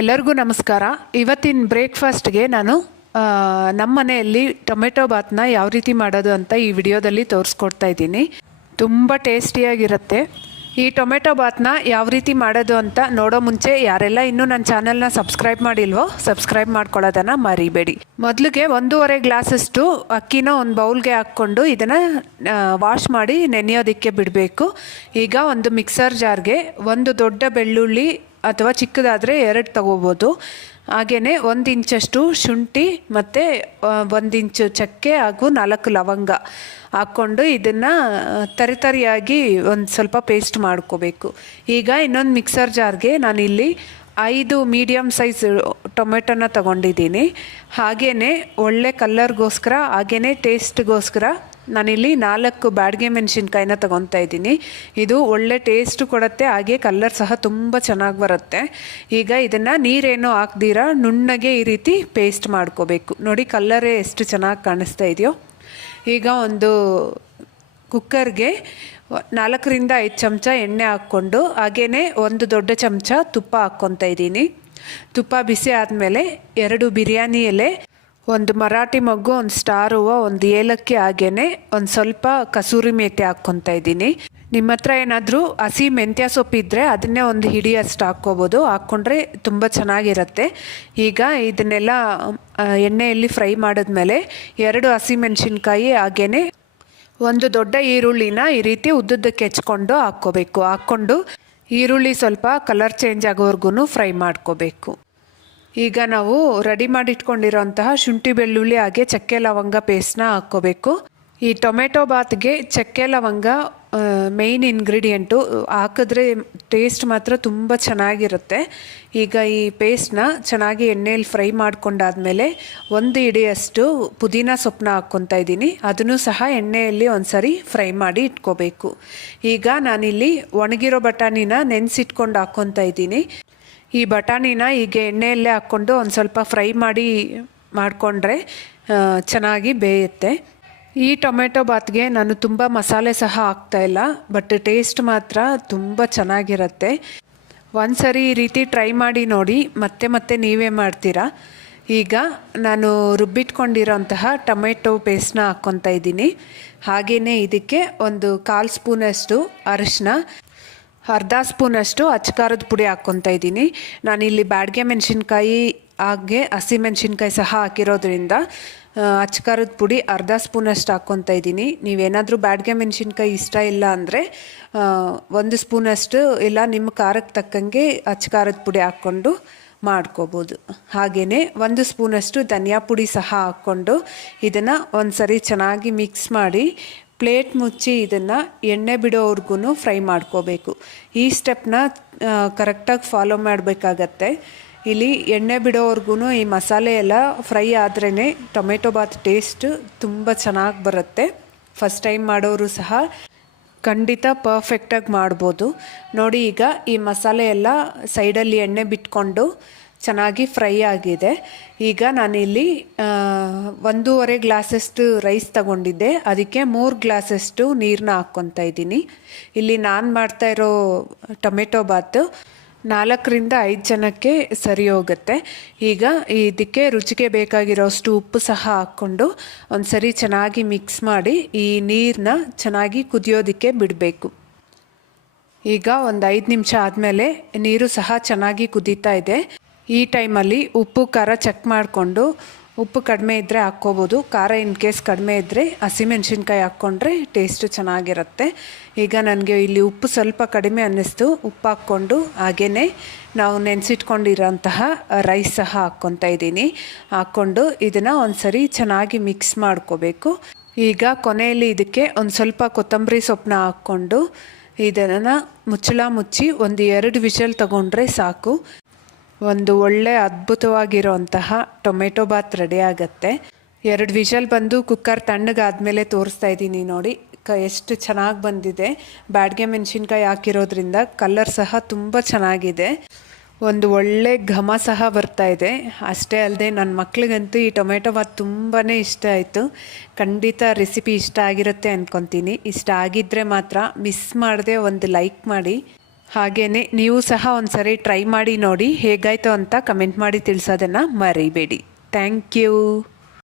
ಎಲ್ಲರಿಗೂ ನಮಸ್ಕಾರ. ಇವತ್ತಿನ ಬ್ರೇಕ್ಫಾಸ್ಟ್ಗೆ ನಾನು ನಮ್ಮ ಮನೆಯಲ್ಲಿ ಟೊಮೆಟೊ ಬಾತ್ನ ಯಾವ ರೀತಿ ಮಾಡೋದು ಅಂತ ಈ ವಿಡಿಯೋದಲ್ಲಿ ತೋರಿಸ್ಕೊಡ್ತಾ ಇದ್ದೀನಿ. ತುಂಬ ಟೇಸ್ಟಿಯಾಗಿರುತ್ತೆ. ಈ ಟೊಮೆಟೊ ಬಾತ್ನ ಯಾವ ರೀತಿ ಮಾಡೋದು ಅಂತ ನೋಡೋ ಮುಂಚೆ ಯಾರೆಲ್ಲ ಇನ್ನೂ ನನ್ನ ಚಾನಲ್ನ ಸಬ್ಸ್ಕ್ರೈಬ್ ಮಾಡಿಲ್ವೋ ಸಬ್ಸ್ಕ್ರೈಬ್ ಮಾಡ್ಕೊಳ್ಳೋದನ್ನು ಮರಿಬೇಡಿ. ಮೊದಲಿಗೆ 1.5 ಗ್ಲಾಸಷ್ಟು ಅಕ್ಕಿನ ಒಂದು ಬೌಲ್ಗೆ ಹಾಕ್ಕೊಂಡು ಇದನ್ನು ವಾಶ್ ಮಾಡಿ ನೆನೆಯೋದಕ್ಕೆ ಬಿಡಬೇಕು. ಈಗ ಒಂದು ಮಿಕ್ಸರ್ ಜಾರ್ಗೆ ಒಂದು ದೊಡ್ಡ ಬೆಳ್ಳುಳ್ಳಿ ಅಥವಾ ಚಿಕ್ಕದಾದರೆ 2 ತಗೋಬೋದು. ಹಾಗೆಯೇ 1 ಇಂಚಷ್ಟು ಶುಂಠಿ ಮತ್ತು 1 ಇಂಚು ಚಕ್ಕೆ ಹಾಗೂ 4 ಲವಂಗ ಹಾಕ್ಕೊಂಡು ಇದನ್ನು ತರಿಯಾಗಿ ಒಂದು ಸ್ವಲ್ಪ ಪೇಸ್ಟ್ ಮಾಡ್ಕೋಬೇಕು. ಈಗ ಇನ್ನೊಂದು ಮಿಕ್ಸರ್ ಜಾರ್ಗೆ ನಾನಿಲ್ಲಿ 5 ಮೀಡಿಯಮ್ ಸೈಜ್ ಟೊಮೆಟೊನ ತೊಗೊಂಡಿದ್ದೀನಿ. ಹಾಗೆಯೇ ಒಳ್ಳೆ ಕಲ್ಲರ್ಗೋಸ್ಕರ ಹಾಗೆಯೇ ಟೇಸ್ಟ್ಗೋಸ್ಕರ ನಾನಿಲ್ಲಿ 4 ಬ್ಯಾಡಗೆ ಮೆಣಸಿನ್ಕಾಯಿನ ತೊಗೊತಾ ಇದ್ದೀನಿ. ಇದು ಒಳ್ಳೆ ಟೇಸ್ಟ್ ಕೊಡುತ್ತೆ, ಹಾಗೆ ಕಲ್ಲರ್ ಸಹ ತುಂಬ ಚೆನ್ನಾಗಿ ಬರುತ್ತೆ. ಈಗ ಇದನ್ನು ನೀರೇನೋ ಹಾಕ್ದಿರ ನುಣ್ಣಗೆ ಈ ರೀತಿ ಪೇಸ್ಟ್ ಮಾಡ್ಕೋಬೇಕು. ನೋಡಿ ಕಲ್ಲರೇ ಎಷ್ಟು ಚೆನ್ನಾಗಿ ಕಾಣಿಸ್ತಾ ಇದೆಯೋ. ಈಗ ಒಂದು ಕುಕ್ಕರ್ಗೆ 4ರಿಂದ 5 ಚಮಚ ಎಣ್ಣೆ ಹಾಕ್ಕೊಂಡು ಹಾಗೆಯೇ 1 ದೊಡ್ಡ ಚಮಚ ತುಪ್ಪ ಹಾಕ್ಕೊತಾ ಇದ್ದೀನಿ. ತುಪ್ಪ ಬಿಸಿ ಆದಮೇಲೆ 2 ಬಿರಿಯಾನಿ ಎಲೆ, 1 ಮರಾಠಿ ಮೊಗ್ಗು, 1 ಸ್ಟಾರ್ ಹೂವು, 1 ಏಲಕ್ಕಿ, ಹಾಗೆಯೇ ಒಂದು ಸ್ವಲ್ಪ ಕಸೂರಿ ಮೇಥಿ ಹಾಕ್ಕೊತಾ ಇದ್ದೀನಿ. ನಿಮ್ಮ ಹತ್ರ ಏನಾದರೂ ಹಸಿ ಮೆಂತ್ಯ ಸೊಪ್ಪಿದ್ದರೆ ಅದನ್ನೇ ಒಂದು ಹಿಡಿಯಷ್ಟು ಹಾಕ್ಕೋಬೋದು. ಹಾಕ್ಕೊಂಡ್ರೆ ತುಂಬ ಚೆನ್ನಾಗಿರುತ್ತೆ. ಈಗ ಇದನ್ನೆಲ್ಲ ಎಣ್ಣೆಯಲ್ಲಿ ಫ್ರೈ ಮಾಡಿದ್ಮೇಲೆ 2 ಹಸಿಮೆಣಸಿನ್ಕಾಯಿ ಹಾಗೆಯೇ 1 ದೊಡ್ಡ ಈರುಳ್ಳಿನ ಈ ರೀತಿ ಉದ್ದುದ್ದಕ್ಕೆ ಹೆಚ್ಕೊಂಡು ಹಾಕ್ಕೊಂಡು ಈರುಳ್ಳಿ ಸ್ವಲ್ಪ ಕಲರ್ ಚೇಂಜ್ ಆಗೋವರೆಗೂ ಫ್ರೈ ಮಾಡ್ಕೋಬೇಕು. ಈಗ ನಾವು ರೆಡಿ ಮಾಡಿಟ್ಕೊಂಡಿರೋಂತಹ ಶುಂಠಿ ಬೆಳ್ಳುಳ್ಳಿ ಹಾಗೆ ಚಕ್ಕೆ ಲವಂಗ ಪೇಸ್ಟ್ನ ಹಾಕ್ಕೋಬೇಕು. ಈ ಟೊಮೆಟೊ ಬಾತ್ಗೆ ಚಕ್ಕೆ ಲವಂಗ ಮೇಯ್ನ್ ಇಂಗ್ರೀಡಿಯೆಂಟು. ಹಾಕಿದ್ರೆ ಟೇಸ್ಟ್ ಮಾತ್ರ ತುಂಬ ಚೆನ್ನಾಗಿರುತ್ತೆ. ಈಗ ಈ ಪೇಸ್ಟ್ನ ಚೆನ್ನಾಗಿ ಎಣ್ಣೆಯಲ್ಲಿ ಫ್ರೈ ಮಾಡ್ಕೊಂಡಾದ್ಮೇಲೆ 1 ಹಿಡಿಯಷ್ಟು ಪುದೀನ ಸೊಪ್ಪನ್ನ ಹಾಕ್ಕೊತಾ ಇದ್ದೀನಿ. ಅದನ್ನು ಸಹ ಎಣ್ಣೆಯಲ್ಲಿ ಒಂದ್ಸರಿ ಫ್ರೈ ಮಾಡಿ ಇಟ್ಕೋಬೇಕು. ಈಗ ನಾನಿಲ್ಲಿ ಒಣಗಿರೋ ಬಟಾಣಿನ ನೆನೆಸಿಟ್ಕೊಂಡು ಹಾಕ್ಕೊತಾ ಇದ್ದೀನಿ. ಈ ಬಟಾಣಿನ ಈಗ ಎಣ್ಣೆಯಲ್ಲೇ ಹಾಕ್ಕೊಂಡು ಒಂದು ಸ್ವಲ್ಪ ಫ್ರೈ ಮಾಡಿಕೊಂಡ್ರೆ ಚೆನ್ನಾಗಿ ಬೇಯುತ್ತೆ. ಈ ಟೊಮೆಟೊ ಬಾತ್ಗೆ ನಾನು ತುಂಬ ಮಸಾಲೆ ಸಹ ಹಾಕ್ತಾಯಿಲ್ಲ, ಬಟ್ ಟೇಸ್ಟ್ ಮಾತ್ರ ತುಂಬ ಚೆನ್ನಾಗಿರುತ್ತೆ. ಒಂದ್ಸರಿ ಈ ರೀತಿ ಟ್ರೈ ಮಾಡಿ ನೋಡಿ, ಮತ್ತೆ ನೀವೇ ಮಾಡ್ತೀರಾ. ಈಗ ನಾನು ರುಬ್ಬಿಟ್ಕೊಂಡಿರೋಂತಹ ಟೊಮೆಟೊ ಪೇಸ್ಟ್ನ ಹಾಕ್ಕೊತಾ ಇದ್ದೀನಿ. ಹಾಗೆಯೇ ಇದಕ್ಕೆ 1/4 ಸ್ಪೂನಷ್ಟು ಅರಿಶಿನ, ಅರ್ಧ ಸ್ಪೂನಷ್ಟು ಅಚ್ಕಾರದ ಪುಡಿ ಹಾಕ್ಕೊತಾ ಇದ್ದೀನಿ. ನಾನಿಲ್ಲಿ ಬ್ಯಾಡಗೆ ಮೆಣಸಿನ್ಕಾಯಿ ಹಾಗೆ ಹಸಿಮೆಣ್ಸಿನ್ಕಾಯಿ ಸಹ ಹಾಕಿರೋದ್ರಿಂದ ಅಚ್ಕಾರದ ಪುಡಿ ಅರ್ಧ ಸ್ಪೂನಷ್ಟು ಹಾಕ್ಕೊತಾ ಇದ್ದೀನಿ. ನೀವೇನಾದರೂ ಬ್ಯಾಡಗೆ ಮೆಣಸಿನ್ಕಾಯಿ ಇಷ್ಟ ಇಲ್ಲ ಅಂದರೆ 1 ಸ್ಪೂನಷ್ಟು ಇಲ್ಲ ನಿಮ್ಮ ಖಾರಕ್ಕೆ ತಕ್ಕಂಗೆ ಅಚ್ಕಾರದ ಪುಡಿ ಹಾಕ್ಕೊಂಡು ಮಾಡ್ಕೋಬೋದು. ಹಾಗೆಯೇ 1 ಸ್ಪೂನಷ್ಟು ಧನಿಯಾ ಪುಡಿ ಸಹ ಹಾಕ್ಕೊಂಡು ಇದನ್ನು ಒಂದು ಸರಿ ಚೆನ್ನಾಗಿ ಮಿಕ್ಸ್ ಮಾಡಿ ಪ್ಲೇಟ್ ಮುಚ್ಚಿ ಇದನ್ನು ಎಣ್ಣೆ ಬಿಡೋವರೆಗೂ ಫ್ರೈ ಮಾಡ್ಕೋಬೇಕು. ಈ ಸ್ಟೆಪ್ನ ಕರೆಕ್ಟಾಗಿ ಫಾಲೋ ಮಾಡಬೇಕಾಗತ್ತೆ. ಇಲ್ಲಿ ಎಣ್ಣೆ ಬಿಡೋವರೆಗೂ ಈ ಮಸಾಲೆ ಎಲ್ಲ ಫ್ರೈ ಆದ್ರೇ ಟೊಮೆಟೊ ಬಾತ್ ಟೇಸ್ಟ್ ತುಂಬ ಚೆನ್ನಾಗಿ ಬರುತ್ತೆ. ಫಸ್ಟ್ ಟೈಮ್ ಮಾಡೋರು ಸಹ ಖಂಡಿತ ಪರ್ಫೆಕ್ಟಾಗಿ ಮಾಡ್ಬೋದು. ನೋಡಿ ಈಗ ಈ ಮಸಾಲೆ ಎಲ್ಲ ಸೈಡಲ್ಲಿ ಎಣ್ಣೆ ಬಿಟ್ಕೊಂಡು ಚೆನ್ನಾಗಿ ಫ್ರೈ ಆಗಿದೆ. ಈಗ ನಾನಿಲ್ಲಿ 1.5 ಗ್ಲಾಸಷ್ಟು ರೈಸ್ ತಗೊಂಡಿದ್ದೆ, ಅದಕ್ಕೆ 3 ಗ್ಲಾಸಷ್ಟು ನೀರನ್ನ ಹಾಕ್ಕೊತಾ ಇದ್ದೀನಿ. ಇಲ್ಲಿ ನಾನು ಮಾಡ್ತಾ ಇರೋ ಟೊಮೆಟೊ ಬಾತು 4ರಿಂದ 5 ಜನಕ್ಕೆ ಸರಿ ಹೋಗುತ್ತೆ. ಈಗ ಇದಕ್ಕೆ ರುಚಿಗೆ ಬೇಕಾಗಿರೋಷ್ಟು ಉಪ್ಪು ಸಹ ಹಾಕ್ಕೊಂಡು ಒಂದು ಸರಿ ಚೆನ್ನಾಗಿ ಮಿಕ್ಸ್ ಮಾಡಿ ಈ ನೀರನ್ನ ಚೆನ್ನಾಗಿ ಕುದಿಯೋದಕ್ಕೆ ಬಿಡಬೇಕು. ಈಗ ಒಂದು 5 ನಿಮಿಷ ಆದಮೇಲೆ ನೀರು ಸಹ ಚೆನ್ನಾಗಿ ಕುದೀತಾ ಇದೆ. ಈ ಟೈಮಲ್ಲಿ ಉಪ್ಪು ಖಾರ ಚೆಕ್ ಮಾಡಿಕೊಂಡು ಉಪ್ಪು ಕಡಿಮೆ ಇದ್ದರೆ ಹಾಕ್ಕೋಬೋದು. ಖಾರ ಇನ್ ಕೇಸ್ ಕಡಿಮೆ ಇದ್ದರೆ ಹಸಿಮೆಣ್ಸಿನ್ಕಾಯಿ ಹಾಕ್ಕೊಂಡ್ರೆ ಟೇಸ್ಟ್ ಚೆನ್ನಾಗಿರುತ್ತೆ. ಈಗ ನನಗೆ ಇಲ್ಲಿ ಉಪ್ಪು ಸ್ವಲ್ಪ ಕಡಿಮೆ ಅನ್ನಿಸ್ತು. ಉಪ್ಪು ಹಾಕ್ಕೊಂಡು ಹಾಗೆಯೇ ನಾವು ನೆನೆಸಿಟ್ಕೊಂಡಿರೋಂತಹ ರೈಸ್ ಸಹ ಹಾಕ್ಕೊತಾ ಇದ್ದೀನಿ. ಹಾಕ್ಕೊಂಡು ಇದನ್ನು ಒಂದು ಸರಿ ಚೆನ್ನಾಗಿ ಮಿಕ್ಸ್ ಮಾಡ್ಕೋಬೇಕು. ಈಗ ಕೊನೆಯಲ್ಲಿ ಇದಕ್ಕೆ ಒಂದು ಸ್ವಲ್ಪ ಕೊತ್ತಂಬರಿ ಸೊಪ್ಪನ್ನ ಹಾಕ್ಕೊಂಡು ಇದನ್ನು ಮುಚ್ಚಳ ಮುಚ್ಚಿ 1-2 ವಿಷಲ್ ತಗೊಂಡ್ರೆ ಸಾಕು. ಒಂದು ಒಳ್ಳೆ ಅದ್ಭುತವಾಗಿರೋಂತಹ ಟೊಮೆಟೊ ಬಾತ್ ರೆಡಿ ಆಗುತ್ತೆ. 2 ವಿಷಲ್ ಬಂದು ಕುಕ್ಕರ್ ತಣ್ಣಗಾದ್ಮೇಲೆ ತೋರಿಸ್ತಾ ಇದ್ದೀನಿ. ನೋಡಿ ಎಷ್ಟು ಚೆನ್ನಾಗಿ ಬಂದಿದೆ. ಬ್ಯಾಡಗೆ ಮೆಣಸಿನ್ಕಾಯಿ ಹಾಕಿರೋದ್ರಿಂದ ಕಲರ್ ಸಹ ತುಂಬ ಚೆನ್ನಾಗಿದೆ. ಒಂದು ಒಳ್ಳೆ ಘಮ ಸಹ ಬರ್ತಾ ಇದೆ. ಅಷ್ಟೇ ಅಲ್ಲದೆ ನನ್ನ ಮಕ್ಳಿಗಂತೂ ಈ ಟೊಮೆಟೊ ಬಾತ್ ತುಂಬಾ ಇಷ್ಟ ಆಯಿತು. ಖಂಡಿತ ರೆಸಿಪಿ ಇಷ್ಟ ಆಗಿರುತ್ತೆ ಅಂದ್ಕೊತೀನಿ. ಇಷ್ಟ ಆಗಿದ್ದರೆ ಮಾತ್ರ ಮಿಸ್ ಮಾಡದೆ ಒಂದು ಲೈಕ್ ಮಾಡಿ. ಹಾಗೆಯೇ ನೀವು ಸಹ ಒಂದ್ಸರಿ ಟ್ರೈ ಮಾಡಿ ನೋಡಿ, ಹೇಗಾಯಿತು ಅಂತ ಕಮೆಂಟ್ ಮಾಡಿ ತಿಳಿಸೋದನ್ನು ಮರಿಬೇಡಿ. Thank you.